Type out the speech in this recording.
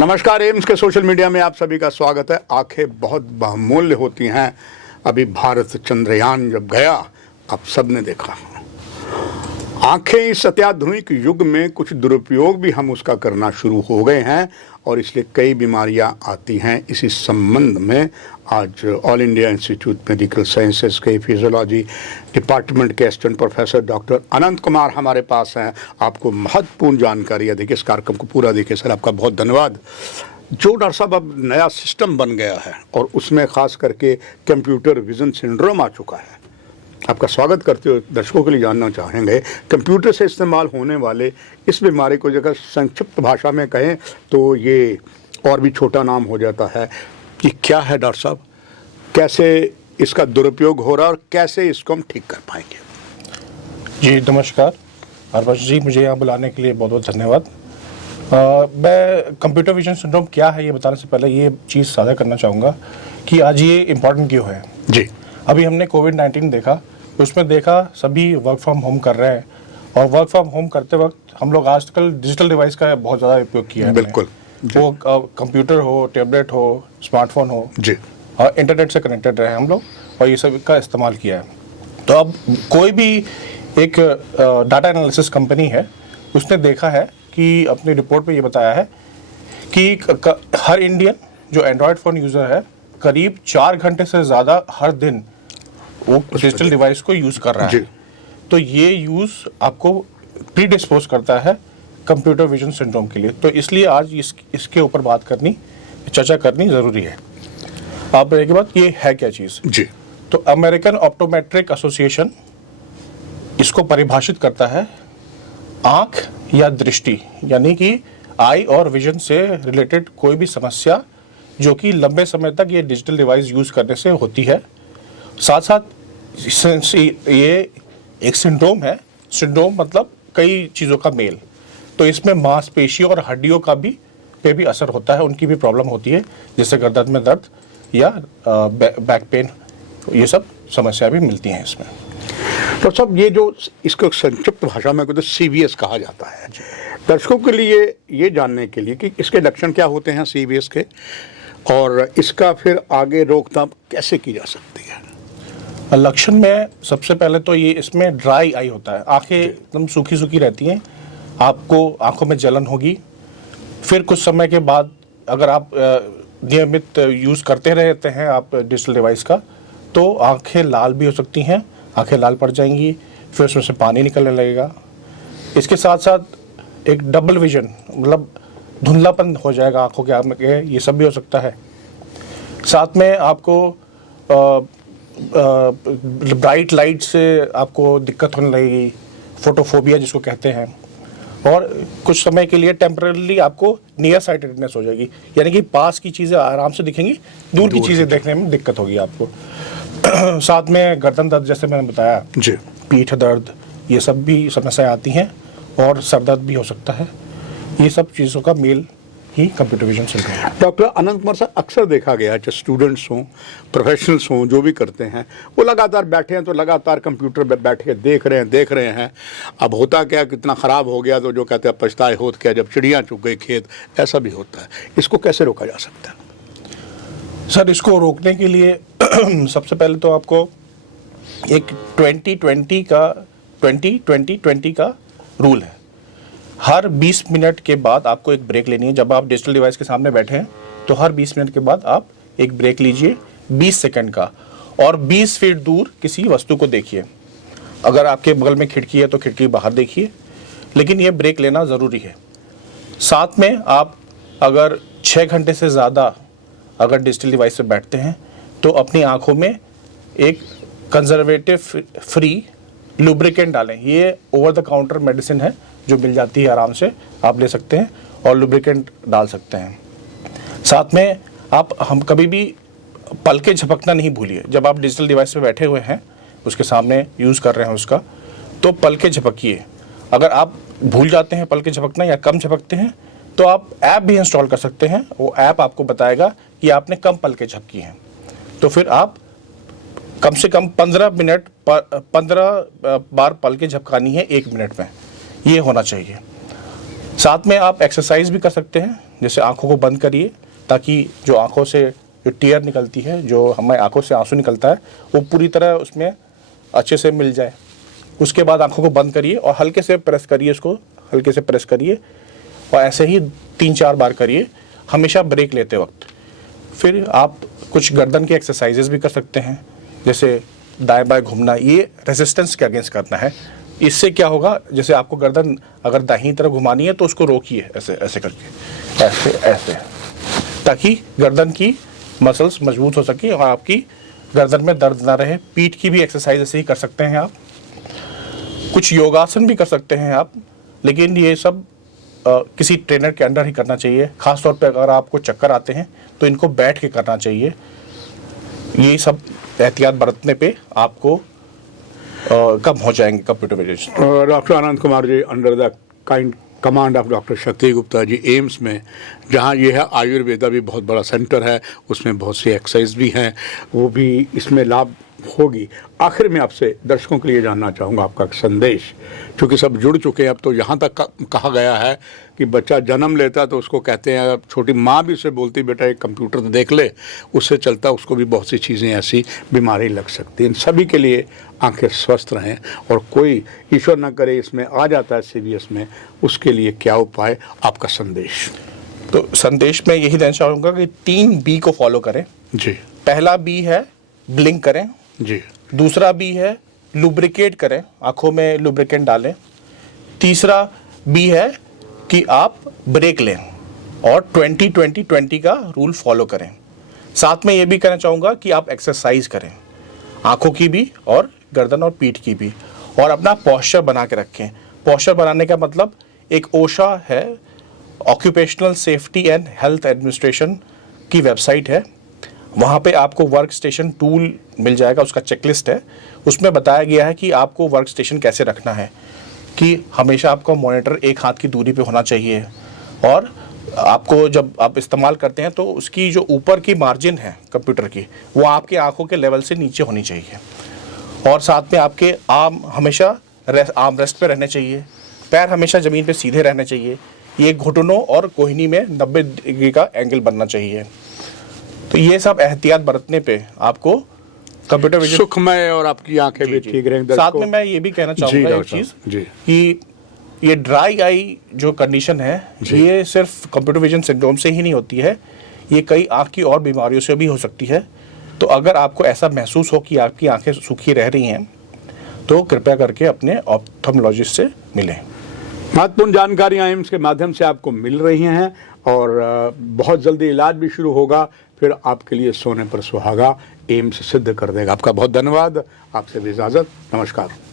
नमस्कार। एम्स के social media में आप सभी का स्वागत है। आंखें बहुत बहुमूल्य होती हैं। अभी भारत चंद्रयान जब गया, आप सब ने देखा, आंखें इस अत्याधुनिक युग में कुछ दुरुपयोग भी हम उसका करना शुरू हो गए हैं और इसलिए कई बीमारियां आती हैं। इसी संबंध में आज all India institute medical sciences के फिजियोलॉजी डिपार्टमेंट के असिस्टेंट प्रोफेसर डॉक्टर अनंत कुमार हमारे पास हैं। आपको महत्वपूर्ण जानकारी देखिए, इस कार्यक्रम को पूरा देखिए। सर, आपका बहुत धन्यवाद। जो डॉक्टर साहब अब नया सिस्टम बन गया है और उसमें खास करके कंप्यूटर विजन सिंड्रोम आ चुका है, आपका स्वागत करते हुए दर्शकों के लिए जानना चाहेंगे, कंप्यूटर से इस्तेमाल होने वाले इस बीमारी को जगह संक्षिप्त भाषा में कहें तो ये और भी छोटा नाम हो जाता है कि क्या है डॉक्टर साहब, कैसे इसका दुरुपयोग हो रहा है और कैसे इसको हम ठीक कर पाएंगे? जी नमस्कार हरबंश जी, मुझे यहाँ बुलाने के लिए बहुत बहुत धन्यवाद। मैं कंप्यूटर विजन सिंड्रोम क्या है ये बताने से पहले ये चीज़ साझा करना चाहूँगा कि आज ये इम्पॉर्टेंट क्यों है। जी, अभी हमने कोविड-19 देखा, उसमें देखा सभी वर्क फ्रॉम होम कर रहे हैं और वर्क फ्रॉम होम करते वक्त हम लोग आजकल डिजिटल डिवाइस का बहुत ज़्यादा उपयोग किया है। बिल्कुल, वो कंप्यूटर हो, टैबलेट हो, स्मार्टफोन हो जी, और इंटरनेट से कनेक्टेड रहे हम लोग और ये सब का इस्तेमाल किया है। तो अब कोई भी एक डाटा एनालिसिस कंपनी है, उसने देखा है कि अपनी रिपोर्ट में ये बताया है कि हर इंडियन जो एंड्रॉयड फ़ोन यूज़र है करीब 4 घंटे से ज़्यादा हर दिन वो डिजिटल डिवाइस को यूज़ कर रहा है। तो ये यूज़ आपको प्रीडिस्पोज करता है कंप्यूटर विजन सिंड्रोम के लिए। तो इसलिए आज इसके ऊपर बात करनी, चर्चा करनी ज़रूरी है। आप एक बात, ये है क्या चीज़? जी, तो अमेरिकन ऑप्टोमेट्रिक एसोसिएशन इसको परिभाषित करता है आँख या दृष्टि, यानी कि आई और विजन से रिलेटेड कोई भी समस्या जो कि लंबे समय तक ये डिजिटल डिवाइस यूज़ करने से होती है। साथ साथ ये एक सिंड्रोम है। सिंड्रोम मतलब कई चीज़ों का मेल। तो इसमें मांसपेशियों और हड्डियों का भी असर होता है, उनकी भी प्रॉब्लम होती है, जैसे गर्दन में दर्द या बैक पेन, ये सब समस्या भी मिलती हैं इसमें। तो सब ये जो इसको संक्षिप्त भाषा में तो CVS कहा जाता है, दर्शकों के लिए ये जानने के लिए कि इसके लक्षण क्या होते हैं CVS के और इसका फिर आगे रोकथाम कैसे की जा सकती है? लक्षण में सबसे पहले तो ये इसमें ड्राई आई होता है, आंखें एकदम सूखी सूखी रहती हैं, आपको आंखों में जलन होगी। फिर कुछ समय के बाद अगर आप नियमित यूज़ करते रहते हैं आप डिजिटल डिवाइस का, तो आंखें लाल भी हो सकती हैं, आंखें लाल पड़ जाएंगी, फिर उसमें से पानी निकलने लगेगा। इसके साथ साथ एक डबल विजन मतलब धुंधलापन हो जाएगा आंखों के आगे, ये सब भी हो सकता है। साथ में आपको ब्राइट लाइट से आपको दिक्कत होने लगेगी, फोटोफोबिया जिसको कहते हैं, और कुछ समय के लिए टेम्पररी आपको नियर साइटेडनेस हो जाएगी, यानी कि पास की चीज़ें आराम से दिखेंगी, दूर की चीज़ें देखने में दिक्कत होगी आपको। साथ में गर्दन दर्द, जैसे मैंने बताया जी, पीठ दर्द, ये सब भी समस्याएं आती हैं और सर दर्द भी हो सकता है। ये सब चीज़ों का मेल ही कंप्यूटर विजन सिंड्रोम है। डॉक्टर अनंत कुमार साहब, अक्सर देखा गया है चाहे स्टूडेंट्स हों, प्रोफेशनल्स हों, जो भी करते हैं वो लगातार बैठे हैं तो लगातार कंप्यूटर पे बैठ के देख रहे हैं। अब होता क्या, कितना ख़राब हो गया तो जो कहते हैं पछताए होत क्या, जब चिड़ियाँ चुग गई खेत, ऐसा भी होता है। इसको कैसे रोका जा सकता है? सर, इसको रोकने के लिए सबसे पहले तो आपको एक 20-20 का रूल है। हर 20 मिनट के बाद आपको एक ब्रेक लेनी है। जब आप डिजिटल डिवाइस के सामने बैठे हैं तो हर 20 मिनट के बाद आप एक ब्रेक लीजिए 20 सेकंड का, और 20 फीट दूर किसी वस्तु को देखिए। अगर आपके बगल में खिड़की है तो खिड़की बाहर देखिए, लेकिन ये ब्रेक लेना ज़रूरी है। साथ में आप अगर 6 घंटे से ज़्यादा अगर डिजिटल डिवाइस पे बैठते हैं तो अपनी आँखों में एक कंजर्वेटिव फ्री लुब्रिकेंट डालें। ये ओवर द काउंटर मेडिसिन है जो मिल जाती है, आराम से आप ले सकते हैं और लुब्रिकेंट डाल सकते हैं। साथ में हम कभी भी पलके झपकना नहीं भूलिए। जब आप डिजिटल डिवाइस पे बैठे हुए हैं, उसके सामने यूज़ कर रहे हैं उसका, तो पलके झपकिए। अगर आप भूल जाते हैं पलके झपकना या कम झपकते हैं तो आप ऐप भी इंस्टॉल कर सकते हैं। वो ऐप आपको बताएगा कि आपने कम पलके झपकी हैं, तो फिर आप कम से कम 15 बार पलके झपकानी है 1 मिनट में, ये होना चाहिए। साथ में आप एक्सरसाइज भी कर सकते हैं, जैसे आंखों को बंद करिए ताकि जो आंखों से जो टीयर निकलती है, जो हमें आंखों से आंसू निकलता है, वो पूरी तरह उसमें अच्छे से मिल जाए। उसके बाद आंखों को बंद करिए और हल्के से प्रेस करिए, इसको हल्के से प्रेस करिए और ऐसे ही 3-4 बार करिए, हमेशा ब्रेक लेते वक्त। फिर आप कुछ गर्दन के एक्सरसाइजेस भी कर सकते हैं, जैसे दाएं बाएं घूमना, ये रेजिस्टेंस के अगेंस्ट करना है। इससे क्या होगा, जैसे आपको गर्दन अगर दाहिनी तरफ घुमानी है तो उसको रोकिए ऐसे ऐसे करके, ऐसे ऐसे, ताकि गर्दन की मसल्स मजबूत हो सके और आपकी गर्दन में दर्द ना रहे। पीठ की भी एक्सरसाइज ऐसे ही कर सकते हैं आप। कुछ योगासन भी कर सकते हैं आप, लेकिन ये सब किसी ट्रेनर के अंडर ही करना चाहिए। खासतौर पे अगर आपको चक्कर आते हैं तो इनको बैठ के करना चाहिए। ये सब एहतियात बरतने पे आपको कम हो जाएंगे computer vision. Doctor Anand Kumar ji, under the kind command of doctor Shakti Gupta ji, AIIMS में, जहाँ ये है आयुर्वेदा भी बहुत बड़ा सेंटर है, उसमें बहुत सी एक्सरसाइज भी हैं, वो भी इसमें लाभ होगी। आखिर में आपसे दर्शकों के लिए जानना चाहूँगा आपका संदेश, क्योंकि सब जुड़ चुके हैं अब तो। यहाँ तक कहा गया है कि बच्चा जन्म लेता तो उसको कहते हैं, छोटी माँ भी उससे बोलती बेटा एक कंप्यूटर तो देख ले, उससे चलता उसको भी बहुत सी चीज़ें ऐसी बीमारी लग सकती हैं। इन सभी के लिए आंखें स्वस्थ रहें, और कोई ईश्वर न करे इसमें आ जाता है सीरियस में, उसके लिए क्या उपाय, आपका संदेश? तो संदेश में यही देना चाहूँगा कि 3 B को फॉलो करें जी। पहला B है ब्लिंक करें जी। दूसरा B है लुब्रिकेट करें, आंखों में लुब्रिकेंट डालें। तीसरा B है कि आप ब्रेक लें और 20-20-20 का रूल फॉलो करें। साथ में ये भी कहना चाहूँगा कि आप एक्सरसाइज करें, आंखों की भी और गर्दन और पीठ की भी, और अपना पोस्चर बना के रखें। पोस्चर बनाने का मतलब, एक ओशा है, occupational safety and health administration की वेबसाइट है, वहाँ पे आपको वर्क स्टेशन टूल मिल जाएगा, उसका चेकलिस्ट है। उसमें बताया गया है कि आपको वर्क स्टेशन कैसे रखना है, कि हमेशा आपको मॉनिटर एक हाथ की दूरी पे होना चाहिए, और आपको जब आप इस्तेमाल करते हैं तो उसकी जो ऊपर की मार्जिन है कंप्यूटर की, वो आपके आंखों के लेवल से नीचे होनी चाहिए, और साथ में आपके आर्म हमेशा आर्म रेस्ट पे रहने चाहिए, पैर हमेशा ज़मीन पे सीधे रहने चाहिए, ये घुटनों और कोहनी में 90 डिग्री का एंगल बनना चाहिए। तो ये सब एहतियात बरतने पे आपको कंप्यूटर विजन सुखमय और आपकी आंखें भी ठीक रहेंगी। साथ में मैं ये भी कहना चाहूँगा एक चीज़, कि ये ड्राई आई जो कंडीशन है, ये सिर्फ कंप्यूटर विजन सिंड्रोम से ही नहीं होती है, ये कई आँख की और बीमारियों से भी हो सकती है। तो अगर आपको ऐसा महसूस हो कि आपकी आंखें सूखी रह रही हैं, तो कृपया करके अपने ऑप्थेल्मोलॉजिस्ट से मिलें। महत्वपूर्ण जानकारियाँ एम्स के माध्यम से आपको मिल रही हैं, और बहुत जल्दी इलाज भी शुरू होगा, फिर आपके लिए सोने पर सुहागा एम्स सिद्ध कर देगा। आपका बहुत धन्यवाद, आपसे भी इजाज़त, नमस्कार।